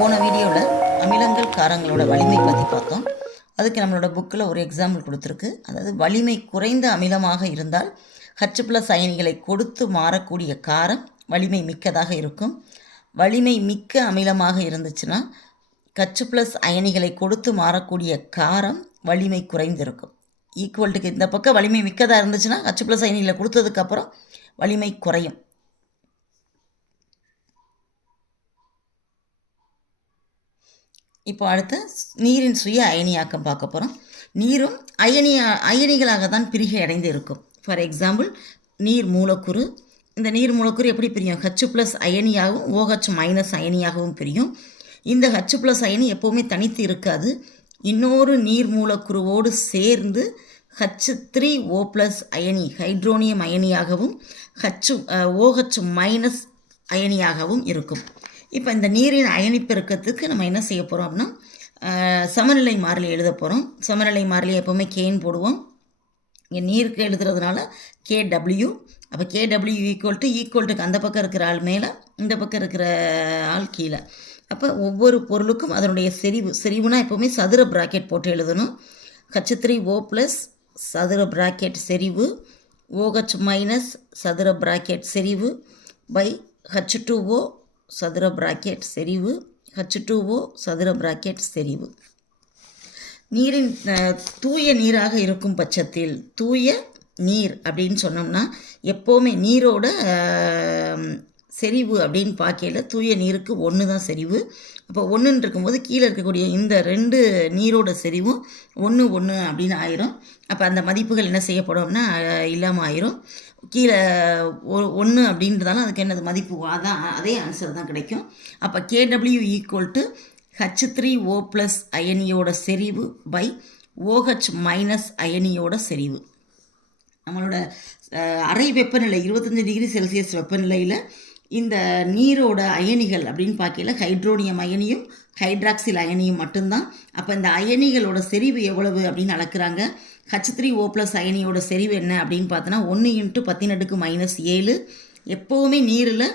போன வீடியோவில் அமிலங்கள் காரங்களோட வலிமை பற்றி பார்த்தோம். அதுக்கு நம்மளோட புக்கில் ஒரு எக்ஸாம்பிள் கொடுத்துருக்கு. அதாவது வலிமை குறைந்த அமிலமாக இருந்தால் H+ அயனிகளை கொடுத்து மாறக்கூடிய காரம் வலிமை மிக்கதாக இருக்கும். வலிமை மிக்க அமிலமாக இருந்துச்சுன்னா H+ அயனிகளை கொடுத்து மாறக்கூடிய காரம் வலிமை குறைந்திருக்கும். ஈக்குவல்ட்டுக்கு இந்த பக்கம் வலிமை மிக்கதாக இருந்துச்சுன்னா H+ அயனிகளை கொடுத்ததுக்கப்புறம் வலிமை குறையும். இப்போ அடுத்து நீரின் சுய அயனியாக்கம் பார்க்க போகிறோம். நீரும் அயனிகளாக தான் பிரிகை அடைந்து இருக்கும். ஃபார் எக்ஸாம்பிள் நீர் மூலக்கூறு. இந்த நீர் மூலக்கூறு எப்படி பிரியும்? H+ அயனியாகவும் OH- அயனியாகவும் பிரியும். இந்த H+ அயனி எப்போவுமே தனித்து இருக்காது. இன்னொரு நீர் மூலக்கூறுவோடு சேர்ந்து H3O+ அயனி ஹைட்ரோனியம் அயனியாகவும் OH- அயனியாகவும் இருக்கும். இப்போ இந்த நீரின் அயனி பெருக்கத்துக்கு நம்ம என்ன செய்ய போகிறோம் அப்படின்னா சமநிலை மாறிலி எழுத போகிறோம். சமநிலை மாறிலி எப்போவுமே கேன்னு போடுவோம். இங்கே நீருக்கு எழுதுறதுனால KW. அப்போ KW ஈக்குவல்ட்டுக்கு அந்த பக்கம் இருக்கிற ஆள் மேலே, இந்த பக்கம் இருக்கிற ஆள் கீழே. அப்போ ஒவ்வொரு பொருளுக்கும் அதனுடைய செறிவுனா எப்போவுமே சதுர பிராக்கெட் போட்டு எழுதணும். H3O+ சதுர பிராக்கெட் செறிவு, OH- சதுர பிராக்கெட் செறிவு பை H2O சதுர பிராக்கெட் செறிவு, H2O சதுர பிராக்கெட் செறிவு. நீரின் தூய நீராக இருக்கும் பட்சத்தில், தூய நீர் அப்படின்னு சொன்னோம்னா எப்போவுமே நீரோட செறிவு அப்படின்னு பார்க்கையில் தூய நீருக்கு 1 தான் செறிவு. அப்போ 1ன்னு இருக்கும்போது கீழே இருக்கக்கூடிய இந்த 2 நீரோட செறிவும் 1 அப்படின்னு ஆயிரும். அப்போ அந்த மதிப்புகள் என்ன செய்யப்படும்னா இல்லாமல் ஆயிரும். கீழே 1 அப்படின்றதால அதுக்கு என்னது மதிப்பு அதான் அதே ஆன்சர் தான் கிடைக்கும். அப்போ KW H3O+ அயனியோட செறிவு பை OH- அயனியோட செறிவு. நம்மளோட அறை வெப்பநிலை 25 டிகிரி செல்சியஸ் வெப்பநிலையில் இந்த நீரோட அயனிகள் அப்படின்னு பார்க்கல ஹைட்ரோனியம் அயனியும் ஹைட்ராக்சில் அயனியும் மட்டும்தான். அப்போ இந்த அயனிகளோட செறிவு எவ்வளவு அப்படின்னு அளக்குறாங்க. H3O+ அயனியோட செறிவு என்ன அப்படின்னு பார்த்தோன்னா 1 × 10⁻⁷. எப்போவுமே நீரில்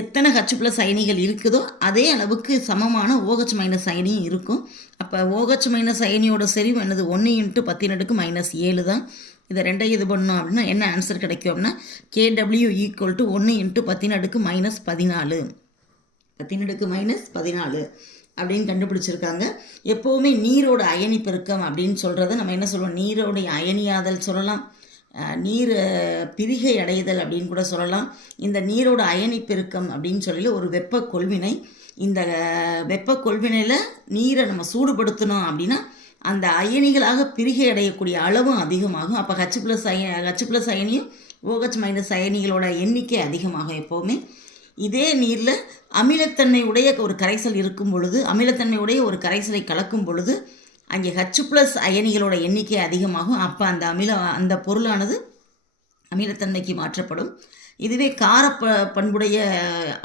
எத்தனை H+ அயனிகள் இருக்குதோ அதே அளவுக்கு சமமான OH- அயனியும் இருக்கும். அப்போ OH- அயனியோட செறிவு என்னது? 1 × 10⁻⁷ தான். இதை ரெண்டையும் இது பண்ணோம் அப்படின்னா என்ன ஆன்சர் கிடைக்கும் அப்படின்னா KW 1 × 10⁻14 அப்படின்னு கண்டுபிடிச்சிருக்காங்க. எப்போவுமே நீரோட அயனி பெருக்கம் அப்படின்னு சொல்கிறத நம்ம என்ன சொல்லுவோம்? நீரோடைய அயனியாதல் சொல்லலாம், நீர் பிரிகை அடைதல் அப்படின்னு கூட சொல்லலாம். இந்த நீரோட அயனி பெருக்கம் அப்படின்னு சொல்லி ஒரு வெப்ப கொள்வினை. இந்த வெப்ப கொள்வினையில் நீரை நம்ம சூடுபடுத்தணும் அப்படின்னா அந்த அயனிகளாக பிரிகை அடையக்கூடிய அளவும் அதிகமாகும். அப்போ H+ அயனியும் OH- அயனிகளோட எண்ணிக்கை அதிகமாகும் எப்போவுமே. இதே நீரில் அமிலத்தன்மை உடைய ஒரு கரைசல் இருக்கும் பொழுது, அமிலத்தன்மை உடைய ஒரு கரைசலை கலக்கும் பொழுது அங்கே H+ அயனிகளோட எண்ணிக்கை அதிகமாகும். அப்போ அந்த பொருளானது அமிலத்தன்மைக்கு மாற்றப்படும். இதுவே கார பண்புடைய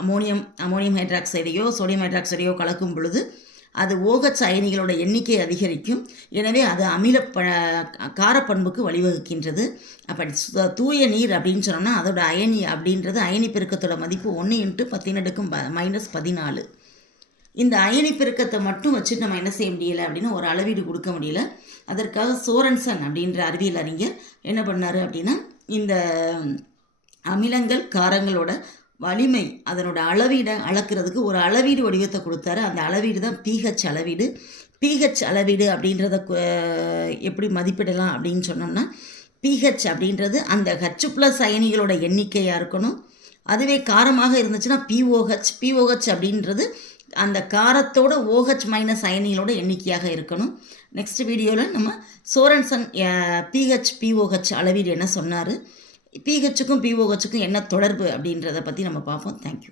அமோனியம் ஹைட்ராக்சைடையோ சோடியம் ஹைட்ராக்சைடையோ கலக்கும் பொழுது அது OH அயனிகளோட எண்ணிக்கை அதிகரிக்கும். எனவே அது காரப்பண்புக்கு வழிவகுக்கின்றது. அப்படி தூய நீர் அப்படின்னு சொன்னோம்னா அதோட அயனி அப்படின்றது அயனி பெருக்கத்தோட மதிப்பு 1 × 10⁻⁻14. இந்த அயனி பெருக்கத்தை மட்டும் வச்சுட்டு நம்ம என்ன செய்ய முடியலை அப்படின்னா ஒரு அளவீடு கொடுக்க முடியல. அதற்காக சோரன்சன் அப்படின்ற அறிவியல் அறிஞர் என்ன பண்ணார் அப்படின்னா இந்த அமிலங்கள் காரங்களோட வலிமை அதனோட அளக்கிறதுக்கு ஒரு அளவீடு வடிவத்தை கொடுத்தாரு. அந்த அளவீடு தான் pH அளவீடு. pH அளவீடு அப்படின்றத எப்படி மதிப்பிடலாம் அப்படின்னு சொன்னோம்னா pH அப்படின்றது அந்த H+ அயனிகளோட எண்ணிக்கையாக இருக்கணும். அதுவே காரமாக இருந்துச்சுன்னா POH அப்படின்றது அந்த காரத்தோட OH- அயனிகளோட எண்ணிக்கையாக இருக்கணும். நெக்ஸ்ட் வீடியோவில் நம்ம சோரன்சன் pH POH அளவீடு என்ன சொன்னார், pHக்கும் POHக்கும் என்ன தொடர்பு அப்படின்றத பற்றி நம்ம பார்ப்போம். தேங்க்யூ.